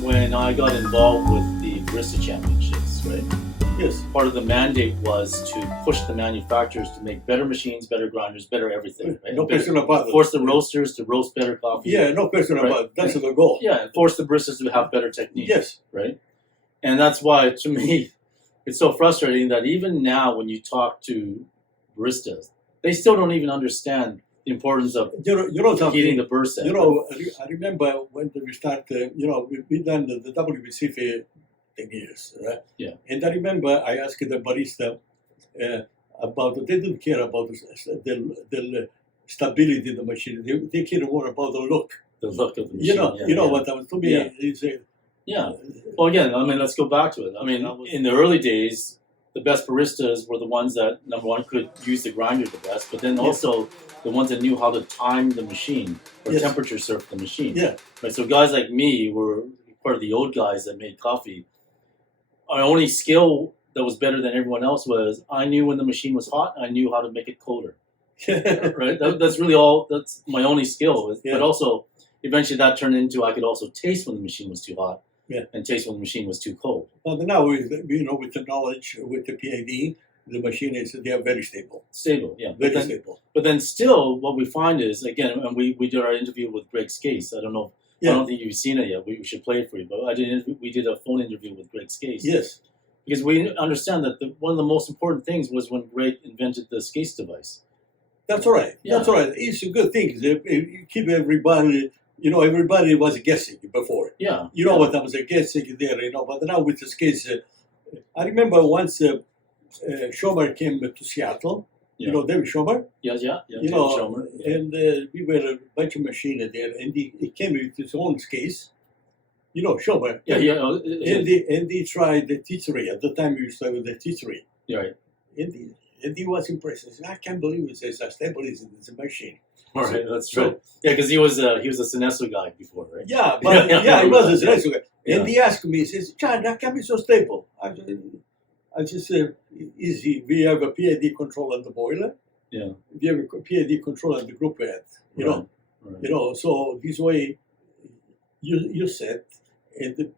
When I got involved with the Barista Championships, right? Yes. Part of the mandate was to push the manufacturers to make better machines, better grinders, better everything, right? No question about it. Force the roasters to roast better coffee. Yeah, no question right? about it. That's the goal. Yeah, and force the baristas to have better technique. Yes. Right? And that's why, to me, it's so frustrating that even now when you talk to baristas, they still don't even understand the importance of heating the burr set. I remember when we started, we done the WBC for 10 years, right? Yeah. And I remember I asked the barista about, they didn't care about the stability of the machine. They cared more about the look. The look of the machine. What I was, to me, is yeah. Well, again, I mean, let's go back to it. I mean, in the early days, the best baristas were the ones that, number one, could use the grinder the best, but then also the ones that knew how to time the machine or temperature surf the machine. Yeah. Right. So guys like me were part of the old guys that made coffee. Our only skill that was better than everyone else was I knew when the machine was hot. I knew how to make it colder. Right. That's really all. That's my only skill. Yeah. But also, eventually, that turned into I could also taste when the machine was too hot. Yeah. And taste when the machine was too cold. But now, with the knowledge, with the PID, the machine they are very stable. Stable, yeah. Very stable. But then still, what we find is, again, and we did our interview with Greg Skase. I don't know. I don't think you've seen it yet. We should play it for you. But we did a phone interview with Greg Skase. Yes. Because we understand that one of the most important things was when Greg invented the Skase device. That's right. Yeah. That's right. It's a good thing. You keep everybody... everybody was guessing before. Yeah. What I was guessing there, but now with this case, I remember once Schomer came to Seattle, David Schomer. Yeah. David Schomer. And we were a bunch of machines there, and he came with his own case. Schomer. Yeah. And he tried the T3. At the time, we started with the T3. Yeah, right. And he was impressed. He said, I can't believe it says stabilizing this machine. All right, that's true. Yeah, because he was a Sinesso guy before, right? Yeah, but he was a Sinesso guy. Yeah. And he asked me, he says, John, that can be so stable. I just said, easy. We have a PID control on the boiler. Yeah. We have a PID control on the group head. Right. So this way you set, and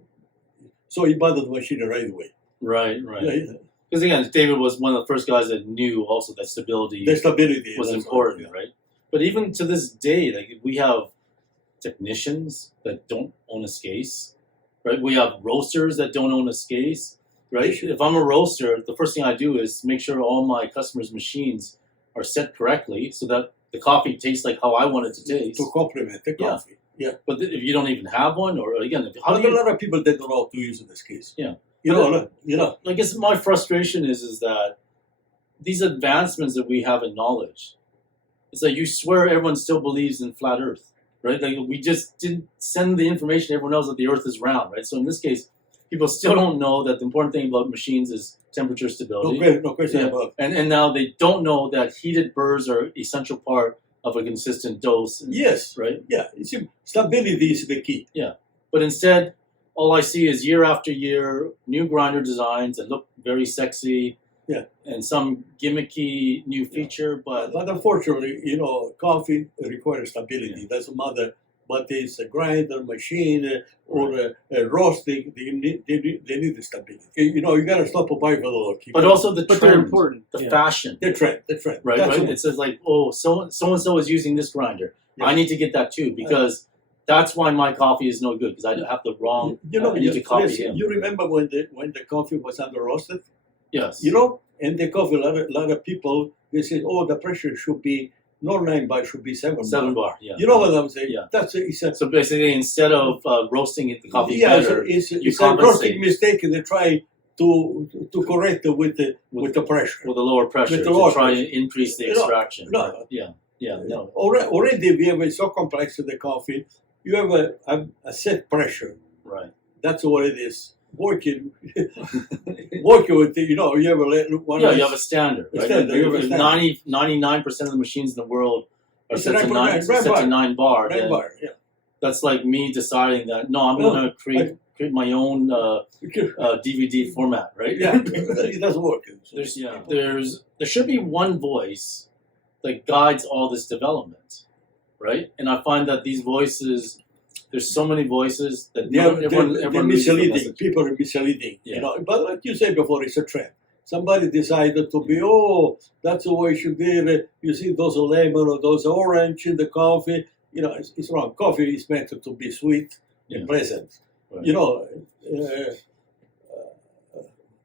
so he bought the machine right away. Right. Because again, David was one of the first guys that knew also that stability was important, right? But even to this day, like we have technicians that don't own a Skase, right? We have roasters that don't own a Skase, right? If I'm a roaster, the first thing I do is make sure all my customers' machines are set correctly so that the coffee tastes like how I want it to taste. To complement the coffee. Yeah. But if you don't even have one, or again, a lot of people that don't know how to use this case. Yeah. I guess my frustration is that these advancements that we have in knowledge, it's like you swear everyone still believes in flat Earth, right? Like we just didn't send the information everyone knows that the Earth is round, right? So in this case, people still don't know that the important thing about machines is temperature stability. No question about it. And now they don't know that heated burrs are an essential part of a consistent dose. Yes. Right? Yeah. Stability is the key. Yeah. But instead, all I see is year after year, new grinder designs that look very sexy. Yeah. And some gimmicky new feature, but unfortunately, coffee requires stability. Yeah. Doesn't matter, but it's a grinder, machine, or a roasting. They need the stability. You got to stop a buy for the look. But also the trend, they're important. The fashion. The trend. Right. It says like, oh, so and so is using this grinder. Yeah. I need to get that too because that's why my coffee is no good because I have the wrong. I need to copy him. You remember when the coffee was under roasted? Yes. And the coffee, a lot of people, they say, oh, the pressure should be not 9 bar, should be 7 bar. 7 bar, yeah. You know what I'm saying? Yeah. So basically, instead of roasting the coffee better, it's a roasting mistake, and they try to correct it with the pressure. With the lower pressure, to try and increase the extraction. No. No. Already we have so complex in the coffee, you have a set pressure. Right. That's what it is. Working with you have one. Yeah, you have a standard. Right? You have a standard. 99% of the machines in the world are set to 9 bar. 9 bar. Yeah. That's like me deciding that I'm going to create my own DVD format, right? Yeah, it doesn't work. There should be one voice that guides all this development, right? And I find that these voices, there's so many voices that they're misleading. People are misleading, Yeah. you know. But like you said before, it's a trend. Somebody decided to be, oh, that's the way it should be. You see those lemon or those orange in the coffee. You know, it's wrong. Coffee is meant to be sweet and pleasant. Right. You know.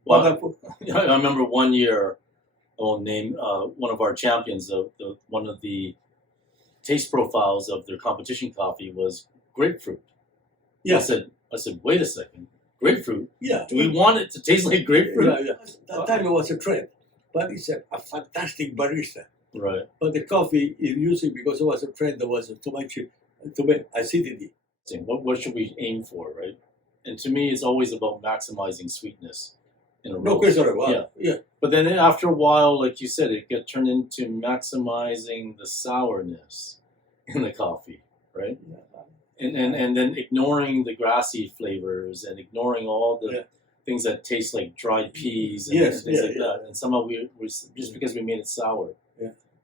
Well, I remember one year, I'll name one of our champions, one of the taste profiles of their competition coffee was grapefruit. Yeah. I said, wait a second, grapefruit? Yeah. Do we want it to taste like grapefruit? Yeah. That time it was a trend, but it's a fantastic barista. Right. But the coffee is using, because it was a trend, there was too much acidity. What should we aim for, right? And to me, it's always about maximizing sweetness in a roast. No question about it. Yeah. But then after a while, like you said, it get turned into maximizing the sourness in the coffee, right? And then ignoring the grassy flavors and ignoring all the things that taste like dried peas and things like that. And somehow we just because we made it sour,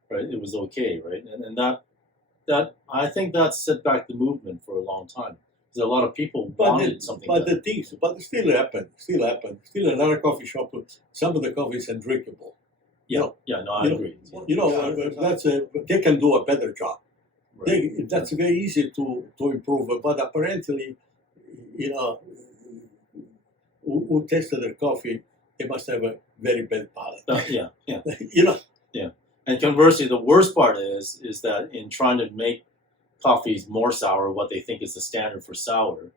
right? It was okay, right? And that I think that set back the movement for a long time. A lot of people wanted something. But it still happened. Still a lot of coffee shops. Some of the coffee is undrinkable. I agree. You know, they can do a better job. Right. That's very easy to improve. But apparently, you know, who tasted their coffee, they must have a very bad palate. You know. Yeah. And conversely, the worst part is that in trying to make coffees more sour, what they think is the standard for sour,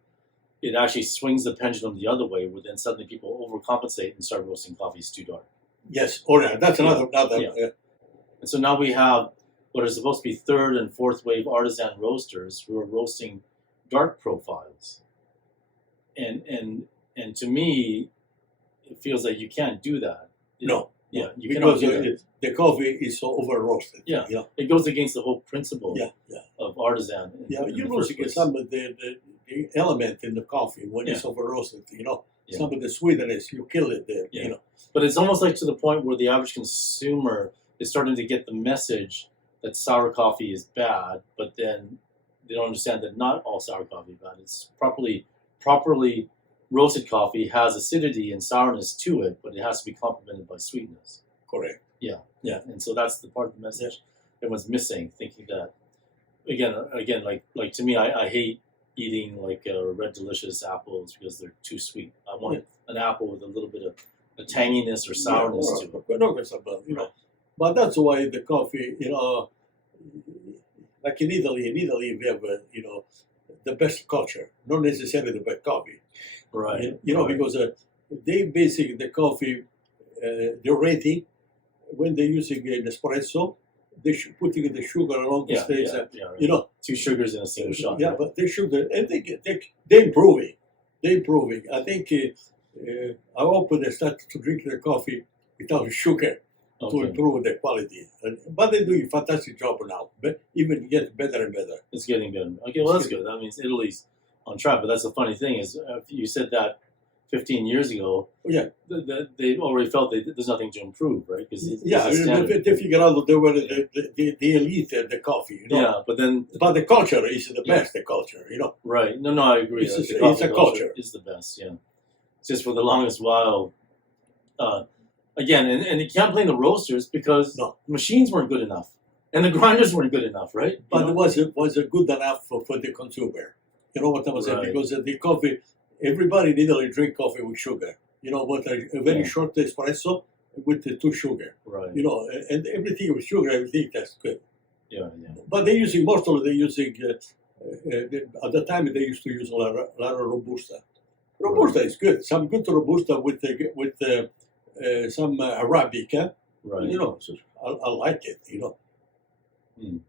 it actually swings the pendulum the other way, where then suddenly people overcompensate and start roasting coffees too dark. Yes, that's another. And so now we have what are supposed to be third and fourth wave artisan roasters who are roasting dark profiles. And to me, it feels like you can't do that. No. Yeah, you because cannot do that. The coffee is so over roasted. Yeah, you know? It goes against the whole principle of artisan. You lose some of the element in the coffee when it's over roasted. You know, some of the sweetness, you kill it there. You know, but it's almost like to the point where the average consumer is starting to get the message that sour coffee is bad, but then they don't understand that not all sour coffee is bad. It's properly roasted coffee has acidity and sourness to it, but it has to be complemented by sweetness. Correct. Yeah. And so that's the part of the message everyone's missing, thinking that, again, like to me, I hate eating like Red Delicious apples because they're too sweet. I want an apple with a little bit of a tanginess or sourness to it. You know, but that's why the coffee, you know, like in Italy we have, you know, the best culture, not necessarily the best coffee. Right. You know, because they basically the coffee, the rating, when they're using an espresso, they're putting the sugar along the stage. You know, 2 sugars in a single shot. Yeah, but they sugar, and they're improving. They're improving. I think I hope they start to drink their coffee without sugar to improve the quality. But they're doing a fantastic job now. But even get better and better. It's getting better. Okay, well that's good. That means Italy's on track. But that's the funny thing is, you said that 15 years ago, they already felt there's nothing to improve, right? Because they figured out that they were the elite of the coffee, you know. Yeah, but the culture is the best. The culture, you know. Right? No, I agree. It's a culture. Is the best. Yeah. Just for the longest while, again, and you can't blame the roasters because the machines weren't good enough and the grinders weren't good enough, right? But it was good enough for the consumer. You know what I'm saying? Because the coffee. Everybody in Italy drink coffee with sugar. You know, but a very short espresso with the 2 sugar. Right. You know, and everything with sugar, everything tastes good. Yeah. But they're using at the time they used to use a lot of Robusta. Robusta is good. Some good Robusta with some Arabica. Right. You know, so I like it. You know.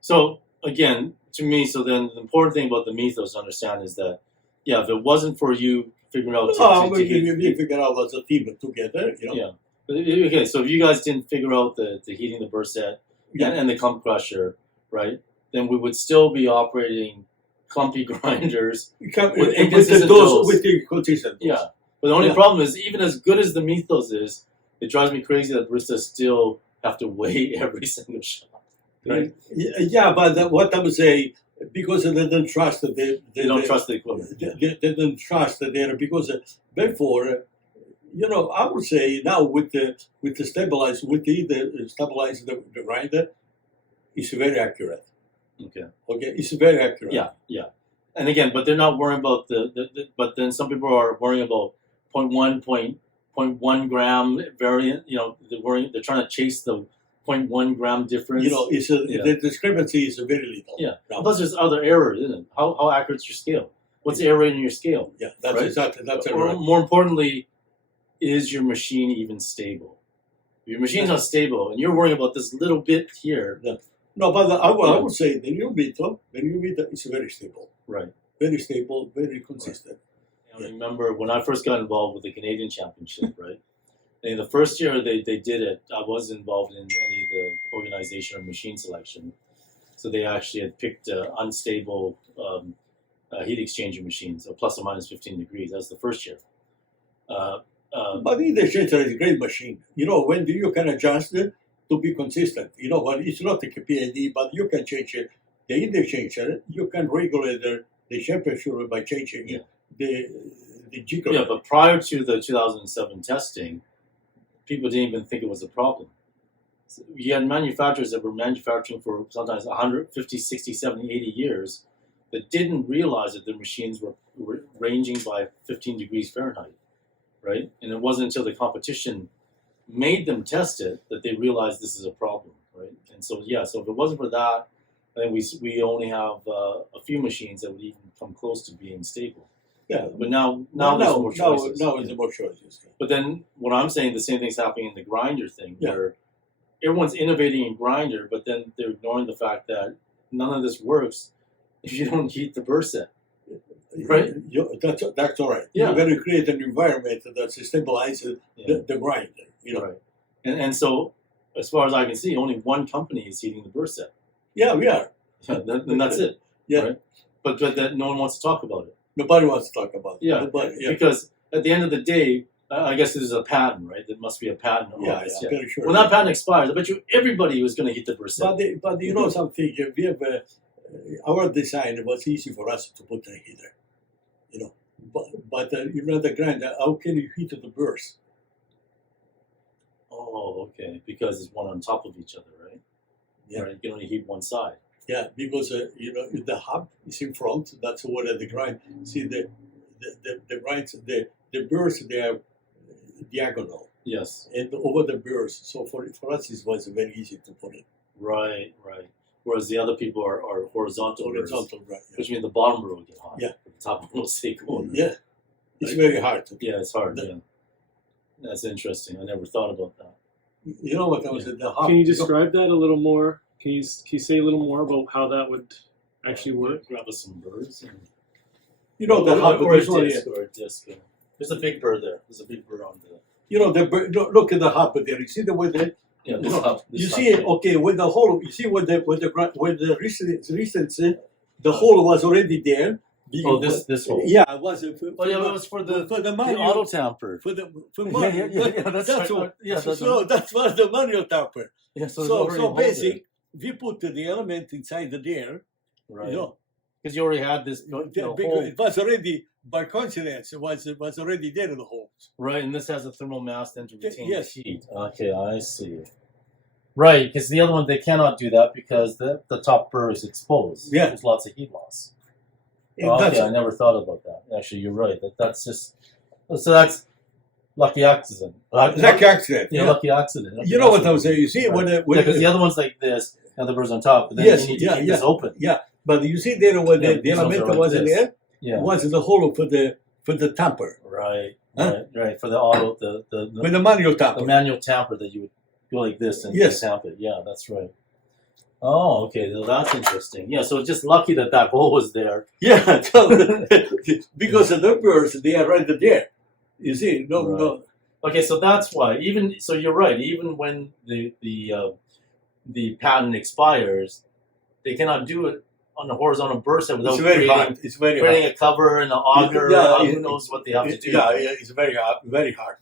So again, to me, then the important thing about the mythos to understand is that. Yeah, if it wasn't for you figuring out... we figured out as a team together, you know. Yeah. Okay, so if you guys didn't figure out the heating the burr set and the clump crusher, right, then we would still be operating clumpy grinders with inconsistent dose. With the consistent dose. Yeah, but the only problem is, even as good as the mythos is, it drives me crazy that Barista still have to weigh every single shot. Right? Yeah, but what I'm saying, because they don't trust that They don't trust the equipment. They don't trust that they're because before, I would say now with the stabilizer, with the stabilizer, the grinder, it's very accurate. Okay. Okay, it's very accurate. Yeah. And again, but they're not worrying about but then some people are worrying about 0.1 gram variant. They're trying to chase the 0.1 gram difference. The discrepancy is very little. Yeah. Plus, there's other errors, isn't it? How accurate is your scale? What's the error in your scale? Yeah, that's right? exactly. That's or right. more importantly, is your machine even stable? If your machine's not stable, and you're worrying about this little bit here. Yeah. No, but I would say the new meter is very stable. Right. Very stable, very consistent. Right. I remember when I first got involved with the Canadian Championship, right? And the first year they did it, I wasn't involved in any of the organization or machine selection. So they actually had picked unstable heat exchanger machines, so plus or minus 15 degrees. That was the first year. But heat exchanger is a great machine. When you can adjust it to be consistent. But it's not a PID, but you can change it. The heat exchanger, you can regulate the temperature by changing the jigger. Yeah, but prior to the 2007 testing, people didn't even think it was a problem. So you had manufacturers that were manufacturing for sometimes 150, 60, 70, 80 years that didn't realize that their machines were ranging by 15 degrees Fahrenheit, right? And it wasn't until the competition made them test it that they realized this is a problem, right? And so, so if it wasn't for that, I think we only have a few machines that would even come close to being stable. Yeah, but now there's more choices. Now there's more choices. But then what I'm saying, the same thing's happening in the grinder thing, where everyone's innovating in grinder, but then they're ignoring the fact that none of this works if you don't heat the burr set. Right? That's all right. Yeah. You're going to create an environment that stabilizes the grinder. Right. And so, as far as I can see, only one company is heating the burr set. Yeah, we are. Then that's it. Yeah. Right? But that no one wants to talk about it. Nobody wants to talk about it. Yeah. Because at the end of the day, I guess there's a patent, right? There must be a patent on this. I'm very sure. When that patent expires, I bet you everybody was going to heat the burr set. But you know something, we have our design was easy for us to put a heater. But the grinder, how can you heat the burrs? Oh, okay. Because it's one on top of each other, right? Yeah. Right? You can only heat one side. Yeah, because the hub is in front. That's where the grind. See the grinds, the burrs, they are diagonal. Yes. And over the burrs. So for us, it was very easy to put it. Right. Whereas the other people are horizontal. Horizontal, burrs, right? Yeah. Which means the bottom burr will get hot. Yeah. The top one will stay cool. Yeah. It's very hard. Yeah, it's hard. Yeah. That's interesting. I never thought about that. You know what I was at the hub. Can you describe that a little more? Can you say a little more about how that would actually work? Grab us some burrs. And... the hub. Or a disc. There's a big burr there. There's a big burr on there. Look at the hub there. You see the way the you see it. Okay, with the hole. You see when the resistance, the hole was already there. This hole. Yeah, it was. It was for the manual, auto tamper. For That's right. What, so that was the manual tamper. Yeah, so basic. We put the element inside there. Right. Because you already had this. Hole. It was already, by coincidence, it was already there in the hole. Right, and this has a thermal mass then to retain the heat. Okay, I see. Right, because the other one, they cannot do that because the top burr is exposed. Yeah. There's lots of heat loss. Yeah, I never thought about that. Actually, you're right. That's just... So that's lucky accident. Lucky accident. Yeah, lucky accident. You know what I'm saying? You see, because the other one's like this, and the burr's on top, but then you need to keep this open. Yeah, but you see there where the element was in there? Yeah. Was the hole for the tamper. Right. Huh? Right. For the auto, with the manual tamper. The manual tamper that you would go like this and tamp it. Yeah, that's right. Oh, okay. Well, that's interesting. Yeah, so it's just lucky that hole was there. Yeah, because the burrs, they are right there. You see, no. Okay, so that's why. So you're right. Even when the patent expires, they cannot do it on the horizontal burr set without creating a cover and an auger. Who knows what they have to do? Yeah, it's very hard. Very hard.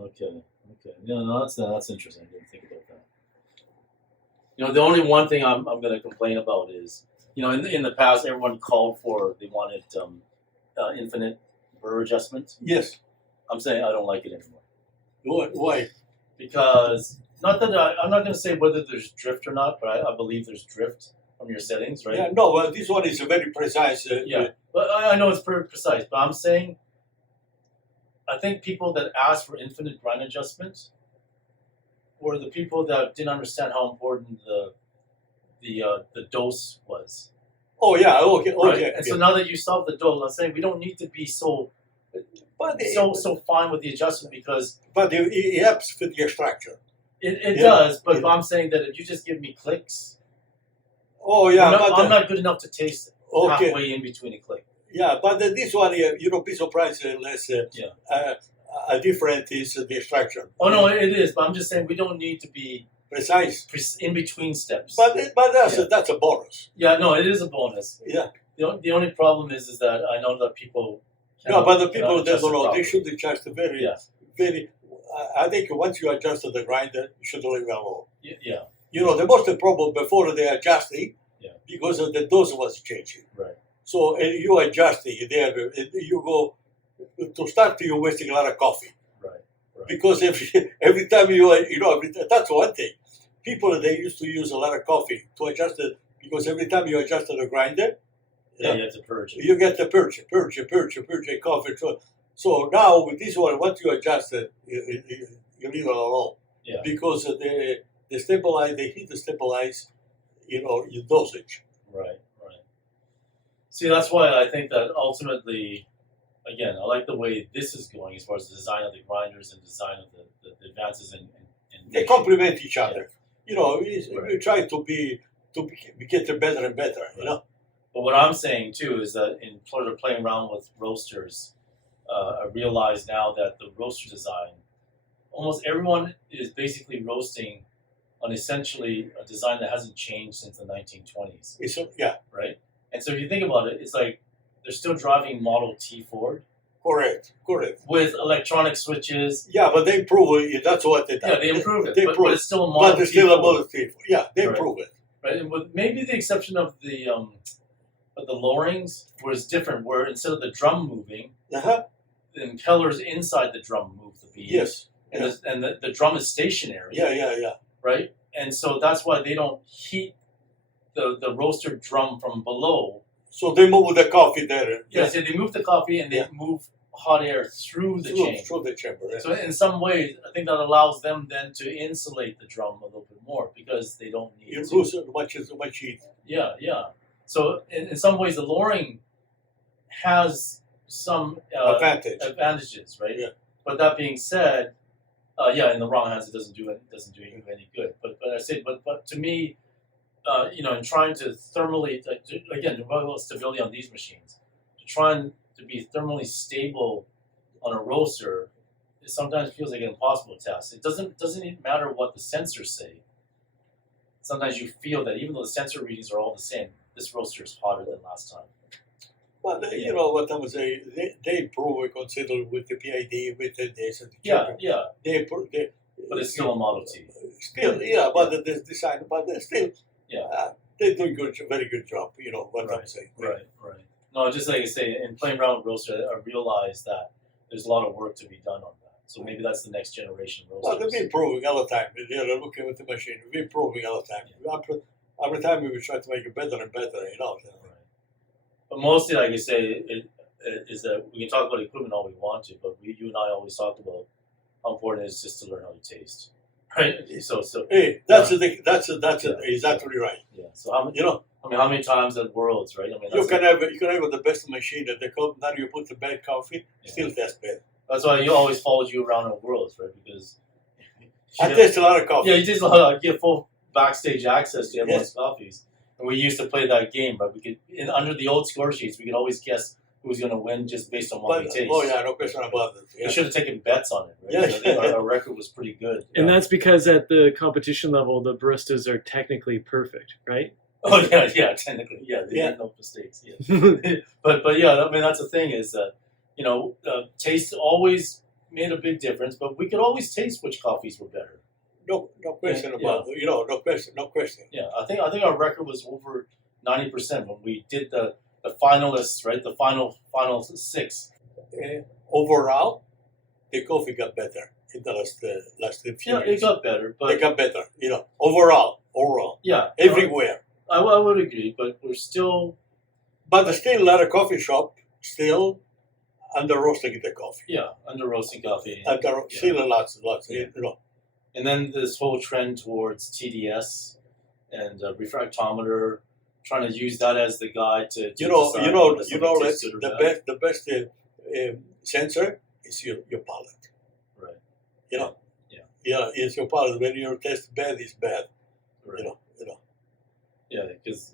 Okay. Okay. No, that's interesting. I didn't think about that. The only one thing I'm going to complain about is, in the past, everyone called for, they wanted infinite burr adjustment. Yes. I'm saying I don't like it anymore. Why? Because, not that I'm not going to say whether there's drift or not, but I believe there's drift from your settings, right? Yeah, no, well, this one is a very precise. But I know it's pretty precise, but I'm saying, I think people that asked for infinite grind adjustment were the people that didn't understand how important the dose was. Oh yeah, okay. Right? And so now that you solve the dose, I'm saying we don't need to be so fine with the adjustment because. But it helps with the extraction. It does, but I'm saying that if you just give me clicks. Oh yeah, I'm not good enough to taste halfway in between a click. Yeah, but this one, you don't be surprised unless a different is the extraction. Oh no, it is. But I'm just saying we don't need to be precise in between steps. But that's a bonus. Yeah, no, it is a bonus. Yeah. The only problem is that I know that people. No, but the people that don't know, they should adjust very. I think once you adjust the grinder, you should leave it alone. Yeah. The most problem before they adjusting, because the dose was changing. Right. So you adjusting there, you go to start. You're wasting a lot of coffee. Right. Because every time that's one thing. People they used to use a lot of coffee to adjust it because every time you adjust the grinder, you have to purge it. You get the purge coffee. So now with this one, once you adjust it, you leave it alone. Yeah. Because the heat stabilize, your dosage. Right. See, that's why I think that ultimately, again, I like the way this is going as far as the design of the grinders and design of the advances in they complement each other. Yeah. We try to get better and better. Right. But what I'm saying too is that in sort of playing around with roasters, I realize now that the roaster design, almost everyone is basically roasting on essentially a design that hasn't changed since the 1920s. Right? And so if you think about it, it's like they're still driving Model T Ford. Correct. With electronic switches. Yeah, but they improve it. That's what they done. Yeah, they improve it. But it's still a Model T. But it's still a Model T. Yeah, they improve it. Right, and with maybe the exception of the lowerings, where it's different, where instead of the drum moving, the impellers inside the drum move the beam. Yes. And the drum is stationary. Yeah. Right? And so that's why they don't heat the roaster drum from below. So they move the coffee there. Yeah, so they move the coffee and they move hot air through the chamber. Through the chamber. Yeah. So in some ways, I think that allows them then to insulate the drum a little bit more because they don't need to lose much heat. Yeah. So in some ways, the lowering has some advantages, right? Yeah. But that being said, in the wrong hands, it doesn't do any good. But I say, but to me, in trying to thermally, again, to develop stability on these machines, to try and to be thermally stable on a roaster, it sometimes feels like an impossible task. It doesn't even matter what the sensors say. Sometimes you feel that even though the sensor readings are all the same, this roaster is hotter than last time. Well, what I would say, they improve considerably with the PID, with this. Yeah. They improve. But it's still a Model T. Still, but the design, but they're still. They're doing very good job. What I'm saying. Right. No, just like I say, in playing around with roaster, I realized that there's a lot of work to be done on that. So maybe that's the next generation roasters. Well, they've been improving all the time. They're looking at the machine. We're improving all the time. Yeah. Every time we try to make it better and better. Right. But mostly, like I say, it is that we can talk about equipment all we want to, but you and I always talked about how important it is just to learn how to taste. Right. So. Hey, that's exactly right. Yeah. So how many times at Worlds, right? You can have the best machine that they come. Now you put the bad coffee, still tastes bad. That's why you always followed you around at Worlds, right? Because I taste a lot of coffee. Yeah, you taste a lot. You get full backstage access to everyone's coffees, and we used to play that game. But we could, under the old score sheets, we could always guess who was going to win just based on what we taste. Oh yeah, no question about it. We should have taken bets on it. Right? I think our record was pretty good. And that's because at the competition level, the baristas are technically perfect, right? Oh yeah, technically, they make no mistakes. Yeah. but that's the thing is that taste always made a big difference, but we could always taste which coffees were better. No question about it. No question. Yeah, I think our record was over 90% when we did the finalists, right? The final 6. Overall, the coffee got better in the last few years. Yeah, it got better, but they got better. Overall. Yeah, everywhere. I would agree, but we're still. But there's still a lot of coffee shop still under roasting the coffee. Yeah, under roasting coffee. Still lots. Yeah. And then this whole trend towards TDS and refractometer, trying to use that as the guide to the best sensor is your palate. Right. Yeah, it's your palate. When your taste bad, it's bad. Right. Yeah, because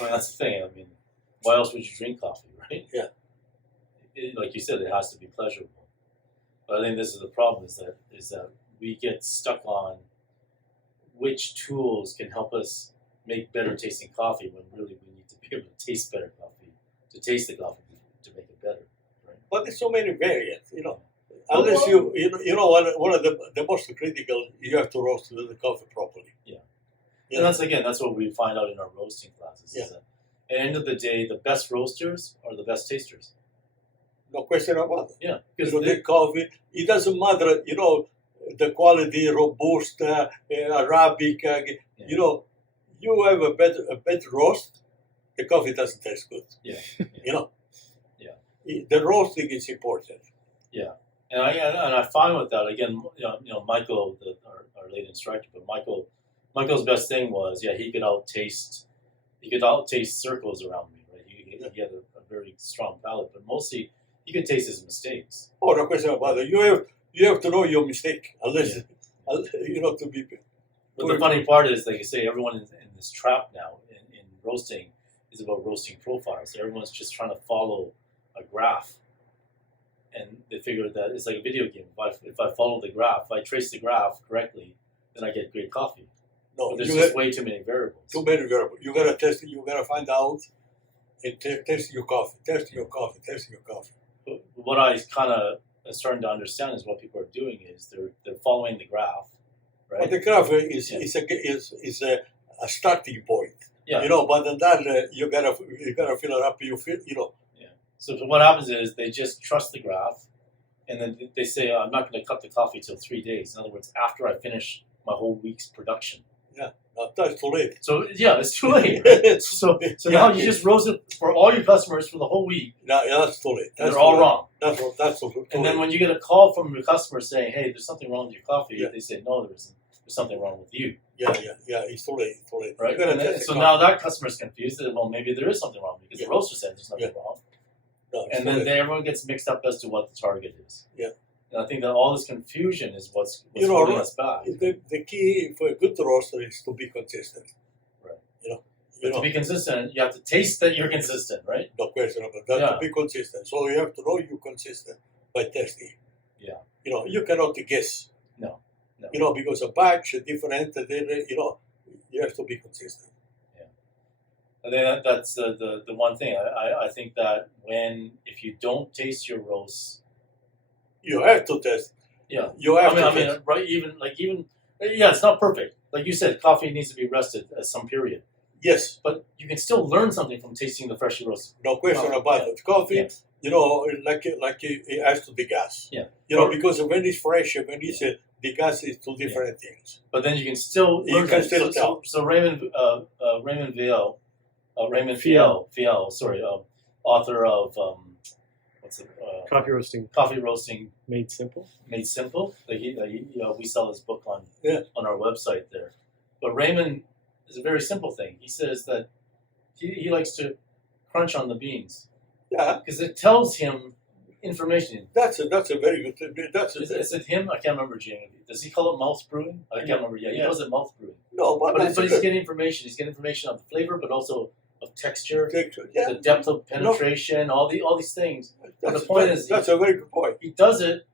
that's the thing. I mean, why else would you drink coffee, right? Yeah. Like you said, it has to be pleasurable. But I think this is the problem: is that we get stuck on which tools can help us make better tasting coffee when really we need to be able to taste better coffee, to taste the coffee to make it better, right? But there's so many variants, Unless one of the most critical, you have to roast the coffee properly. Yeah. And that's what we find out in our roasting classes. Yeah. Is that at the end of the day, the best roasters are the best tasters. No question about it. Yeah. Because the coffee, it doesn't matter, the quality, Robusta, Arabica, you have a better roast, the coffee doesn't taste good. Yeah. Yeah. The roasting is important. Yeah. And I find with that, again, Michael, our late instructor, but Michael's best thing was, he could out taste circles around me, right? He had a very strong palate, but mostly he could taste his mistakes. Oh, no question about it. You have to know your mistake, unless to be. But the funny part is, like you say, everyone in this trap now in roasting is about roasting profiles. So everyone's just trying to follow a graph, and they figure that it's like a video game. If I follow the graph, if I trace the graph correctly, then I get great coffee. No, but there's just way too many variables. Too many variables. You gotta test it. You gotta find out and test your coffee. Test your coffee. But what I kind of starting to understand is what people are doing is they're following the graph, right? But the graph is a starting point. Yeah. But then that you gotta fill it up. Yeah. So what happens is they just trust the graph, and then they say, I'm not going to cut the coffee till 3 days. In other words, after I finish my whole week's production. Yeah. That's too late. So it's too late. Right? so now you just roast it for all your customers for the whole week. Yeah, that's too late. They're all wrong. That's too late. And then when you get a call from your customer saying, "Hey, there's something wrong with your coffee," they say, "No, there isn't. There's something wrong with you." Yeah. It's too late. Right. So now that customer's confused. Well, maybe there is something wrong because the roaster said there's nothing wrong. No, and then everyone gets mixed up as to what the target is. Yeah. And I think that all this confusion is what's holding us back. The key for a good roaster is to be consistent. But to be consistent, you have to taste that you're consistent, right? No question about that. To be consistent. So you have to know you're consistent by testing. Yeah. You cannot guess. No. Because a batch is different, you have to be consistent. Yeah. I think that's the one thing. I think that if you don't taste your roast, you have to test. Yeah. You have to test. I mean, right? Even it's not perfect. Like you said, coffee needs to be rested at some period. Yes. But you can still learn something from tasting the freshly roasted. No question about it. Coffee, like it has to degas. Yeah. Because when it's fresh, when it's degas, is two different things. But then you can still learn. Tell. So Raymond Fiel, author of what's it? Coffee roasting. Coffee roasting made simple. Made simple. We sell his book on our website there. But Raymond is a very simple thing. He says that he likes to crunch on the beans. Yeah. Because it tells him information. That's a very good thing. Is it him? I can't remember, Jamie. Does he call it mouth brewing? I can't remember. Yeah, he calls it mouth brewing. No, but he's getting information. He's getting information on the flavor, but also of texture, yeah. the depth of penetration, all these things. But the point is, that's a very good point. He does it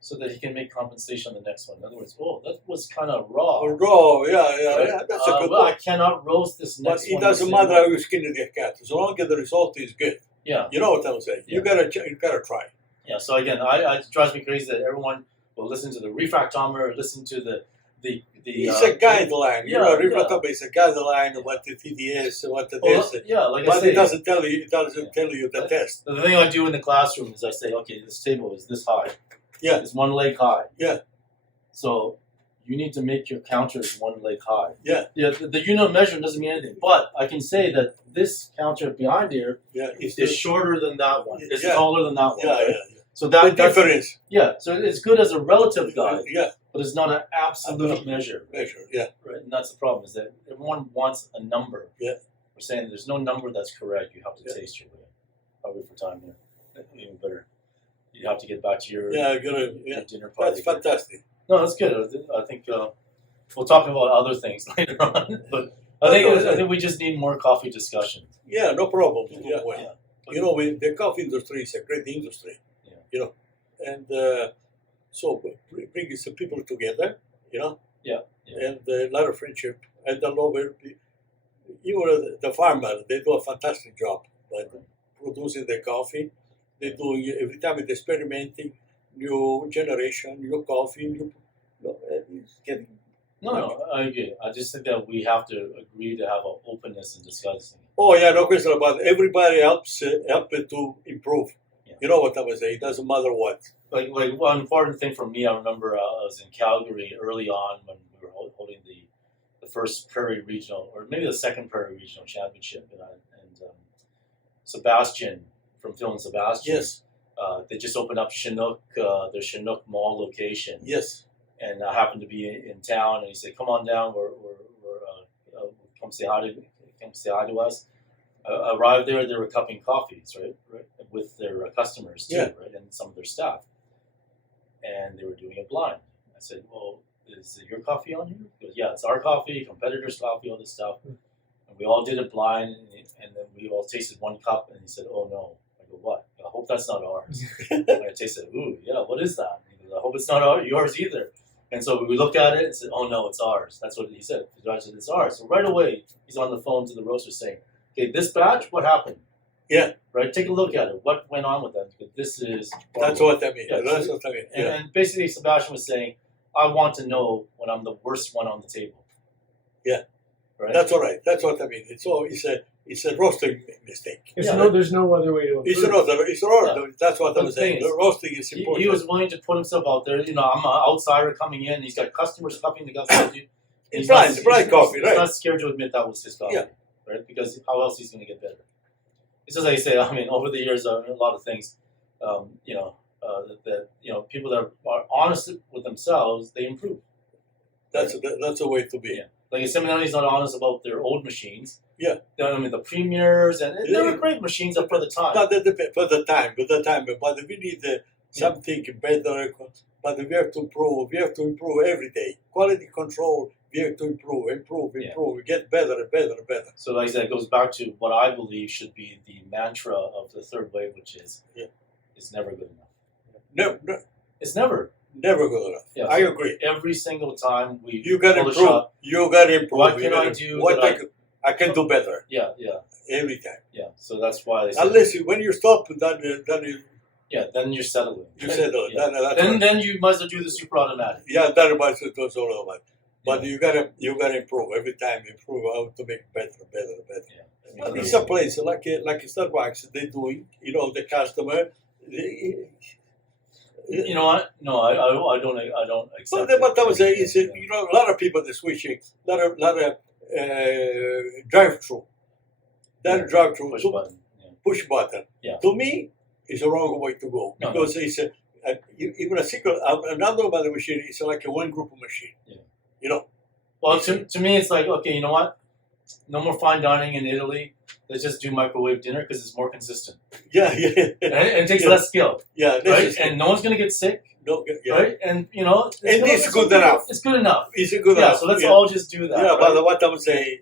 so that he can make compensation on the next one. In other words, that was kind of raw. Raw, yeah. That's a good point. I cannot roast this next one. But it doesn't matter how you skin the cat. As long as the result is good. Yeah. You know what I'm saying? Yeah. You gotta try. Yeah. So again, it drives me crazy that everyone will listen to the refractometer, listen to the. It's a guideline. Refractometer is a guideline of what the TDS, what the this. Yeah, like but I say, it doesn't tell you. It doesn't tell you the test. The thing I do in the classroom is I say, okay, this table is this high. Yeah. It's one leg high. Yeah. So you need to make your counters one leg high. Yeah. Yeah. The unit of measurement doesn't mean anything, but I can say that this counter behind here is shorter than that one. It's taller than that one. Yeah, right? yeah. So that's difference. Yeah. So it's good as a relative guide. Yeah. But it's not an absolute measure. Yeah. Right. And that's the problem is that everyone wants a number. Yeah. We're saying there's no number that's correct. You have to taste your way. Probably for time here. Even better. You have to get back to your dinner party. That's fantastic. No, that's good. I think we'll talk about other things later on. But I think we just need more coffee discussion. Yeah, no problem. Yeah, well, you know, the coffee industry is a great industry. Yeah. You know, and so bringing some people together. You know. Yeah. And a lot of friendship and I love it. Even the farmer, they do a fantastic job, like producing the coffee. They're doing every time they're experimenting, new generation, new coffee, it's getting. No, I agree. I just think that we have to agree to have an openness in discussing. Oh yeah, no question about it. Everybody helps to improve. Yeah. You know what I was saying? It doesn't matter what. Like one important thing for me, I remember I was in Calgary early on when we were holding the first Prairie Regional, or maybe the second Prairie Regional Championship, and Sebastian from Phil and Sebastian. Yes. They just opened up Chinook, their Chinook Mall location. Yes. And I happened to be in town, and he said, "Come on down, we're come say hi to us." I arrived there; they were cupping coffees, right, with their customers too, right, and some of their staff. And they were doing it blind. I said, "Well, is it your coffee on here?" He goes, "Yeah, it's our coffee, competitors' coffee, all this stuff." And we all did it blind, and then we all tasted one cup, and he said, "Oh no." I go, "What?" I hope that's not ours. And I tasted, "Ooh, yeah, what is that?" He goes, "I hope it's not yours either." And so we looked at it and said, "Oh no, it's ours." That's what he said. I said, "It's ours." So right away, he's on the phone to the roaster saying, "Okay, this batch, what happened?" Yeah. Right. Take a look at it. What went on with that? Because this is. That's what I mean. Yeah, that's what I mean. Yeah. And basically, Sebastian was saying, "I want to know when I'm the worst one on the table." Yeah. Right. That's all right. That's what I mean. It's a roasting mistake. There's no other way to. That's what I was saying. The roasting is important. He was willing to put himself out there. You know, I'm an outsider coming in. He's got customers cupping the coffee. It's blind coffee, right? He's not scared to admit that was his coffee, right? Because how else he's going to get better? It's just like I say. I mean, over the years, a lot of things, that people that are honest with themselves, they improve. That's a way to be. Yeah. Like Seminari's not honest about their old machines. Yeah. I mean, the premiers, and they were great machines up for the time. For the time. But we need something better. But we have to improve. We have to improve every day. Quality control, we have to improve. We get better and better and better. So like I said, it goes back to what I believe should be the mantra of the third wave, which is, it's never good enough. No. It's never good enough. Yeah, I agree. Every single time you got to improve. You got to improve. What can I do? I can do better. Yeah. Every time. Yeah. So that's why they say, unless when you stop, then you're settling. You settle. Yeah. Then you might as well do the super automatic. Yeah, that might as well do automatic. But you gotta improve every time. Improve how to make better. Yeah. But it's a place like Starbucks. They doing. The customer. You know what? No, I don't accept. But I was saying, a lot of people are switching. A lot of drive-through. That drive-through push button. Yeah. To me, it's a wrong way to go because it's even a single another machine is like a one group machine. Yeah. Well, to me, it's like, okay, you know what? No more fine dining in Italy. Let's just do microwave dinner because it's more consistent. Yeah. And it takes less skill. Yeah. Right? And no one's going to get sick. No, right? And, it's good enough. It's good enough. It's good enough. So let's all just do that. Yeah, right? But what I'm saying,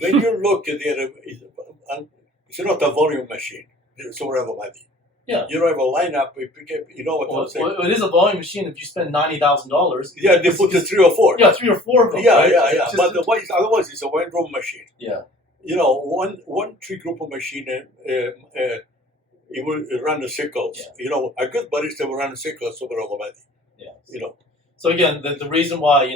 when you look at it's not a volume machine. It's all about money. Yeah. You don't have a lineup. You know what I'm saying? Well, it is a volume machine if you spend $90,000. Yeah, they put the 3 or 4. Yeah, 3 or 4 of them. Yeah, right? yeah. But otherwise, it's a one-room machine. Yeah. One 3-group machine It will run the circles. Yeah. You know, a good barista will run circles super automatic. Yeah. You know. So again, the reason why,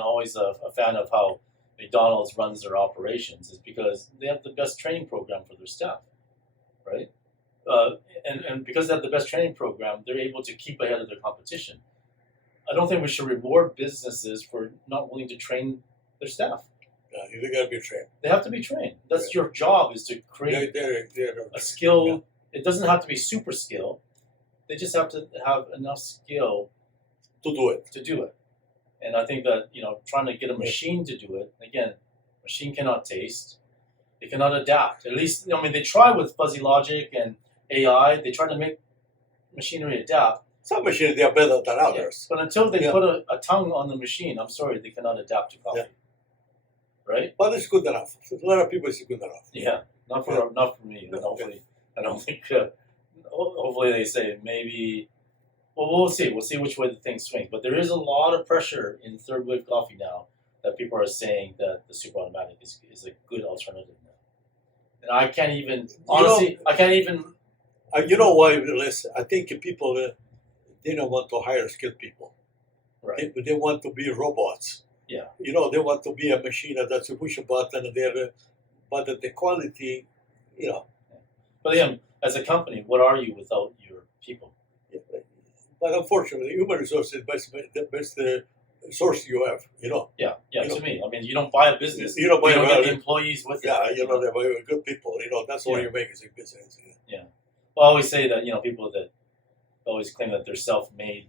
always a fan of how McDonald's runs their operations is because they have the best training program for their staff, right? And because they have the best training program, they're able to keep ahead of their competition. I don't think we should reward businesses for not willing to train their staff. Yeah, they gotta be trained. They have to be trained. That's your job, is to create They're a skill. Yeah. It doesn't have to be super skill. They just have to have enough skill to do it. And I think that, trying to get a machine to do it, again, machine cannot taste. They cannot adapt. At least, they try with fuzzy logic and AI. They try to make machinery adapt. Some machines, they are better than others. But until they put a tongue on the machine, I'm sorry, they cannot adapt to coffee. Yeah. Right? But it's good enough. For a lot of people, it's good enough. Yeah. Not for me. And hopefully, I don't think, hopefully they say maybe, well, we'll see. We'll see which way the thing swings. But there is a lot of pressure in third wave coffee now that people are saying that the super automatic is a good alternative now. And I can't even, honestly, you know why, Les? I think people, they don't want to hire skilled people. Right. They want to be robots. Yeah. They want to be a machine that's a push a button. But the quality, But again, as a company, what are you without your people? Yeah, but unfortunately, human resources is the best source you have. Yeah. To me, you don't buy a business. You don't buy get the employees with it. Yeah, they buy good people. That's all you make is a business. Yeah. Well, I always say that people that always claim that they're self-made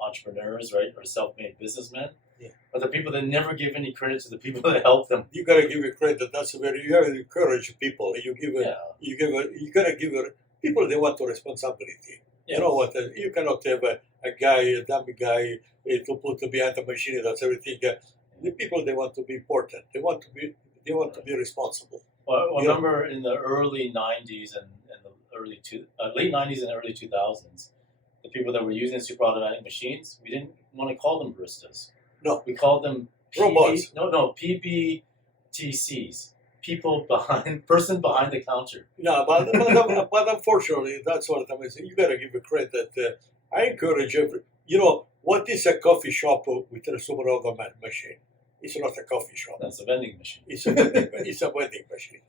entrepreneurs, right, or self-made businessmen, are the people that never give any credit to the people that help them. You gotta give it credit. That's where you have to encourage people. You gotta give people. They want the responsibility. Yeah. You know what? You cannot have a dumb guy to put behind the machine. That's everything. The people, they want to be important. They want to be responsible. Well, I remember in the early '90s and the late '90s and early 2000s, the people that were using super automatic machines, we didn't want to call them baristas. No, we called them robots. PBTCs. Person behind the counter. No, but unfortunately, that's what I'm saying. You got to give a credit. I encourage every. What is a coffee shop with a super automatic machine? It's not a coffee shop. That's a vending machine. It's a vending machine.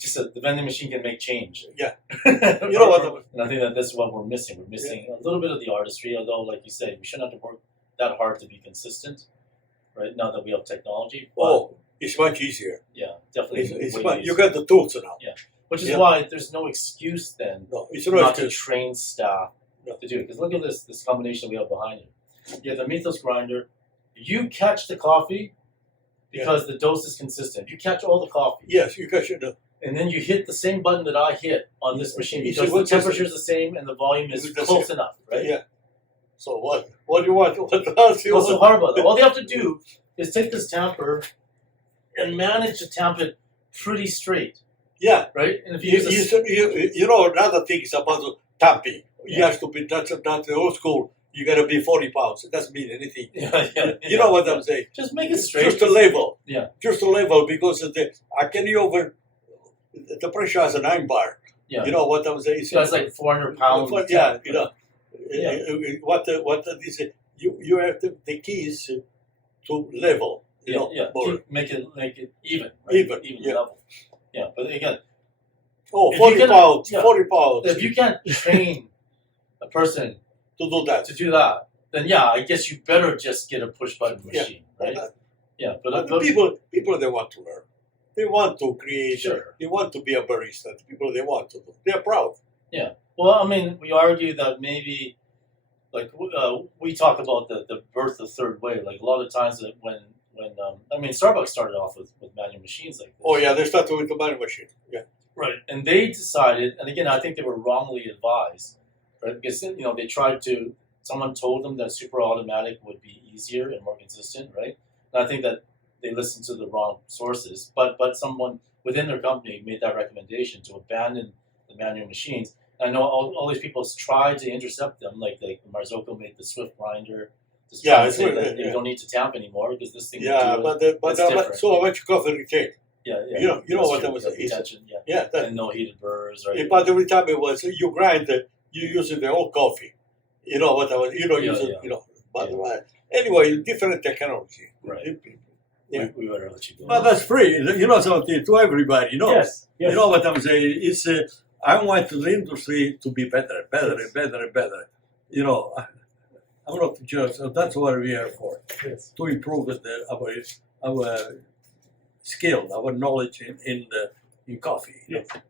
Just the vending machine can make change. Yeah. And I think that that's what we're missing. We're missing a little bit of the artistry, although, like you said, we shouldn't have to work that hard to be consistent, right? Now that we have technology. But, it's much easier. Yeah, definitely. It's much, you got the tools now. Yeah. Which is why there's no excuse then not to train staff to do it. Because look at this combination we have behind you. You have the Mythos grinder. You catch the coffee because the dose is consistent. You catch all the coffee. Yes, you catch it. And then you hit the same button that I hit on this machine because the temperature is the same and the volume is close enough, right? Yeah. So what? What do you want? What else do you want? What's so hard about that? All they have to do is take this tamper and manage to tamp it pretty straight. Yeah. Right? And if another thing is about tamping. You have to be, that's the old school. You got to be 40 pounds. It doesn't mean anything. You know what I'm saying? Just make it straight. Just a level. Yeah. Just a level because the pressure has an iron bar. Yeah. You know what I'm saying? So it's like 400 pounds. Yeah, what this you have the key is to level. Make it even. Right? Even level. Yeah, but again. 40 pounds. 40 pounds. If you can't train a person to do that, then I guess you better just get a push button machine, right? But people they want to learn. They want to create. Sure. They want to be a barista. The people they want to do. They're proud. Yeah. Well, we argue that maybe, like, we talk about the birth of third wave. Like a lot of times that when Starbucks started off with manual machines like this. Oh yeah, they started with the manual machine. Yeah. Right, and they decided, and again, I think they were wrongly advised, right? Because they tried to. Someone told them that super automatic would be easier and more consistent, right? And I think that they listened to the wrong sources. But someone within their company made that recommendation to abandon the manual machines. And I know all these people tried to intercept them, like Marzocco made the Swift grinder. You don't need to tamp anymore because this thing. Yeah, but so much coffee retake. Yeah, yeah. You know what That's I was true. saying. Detention, yeah. Yeah, that, And no heated burrs, right? but every time it was you grind, you using the old coffee. You know what I was. You know, Yeah, using yeah. you know. But Yeah. anyway, different technology. Right. Yeah. We better let you go. But that's free. You know something to everybody. You know. Yes. Yes. You know what I'm saying? It's I want the industry to be better, better, and better, and better. You know, I'm not just. That's what we are for. Yes. To improve our skill, our knowledge in coffee. You know? Yes.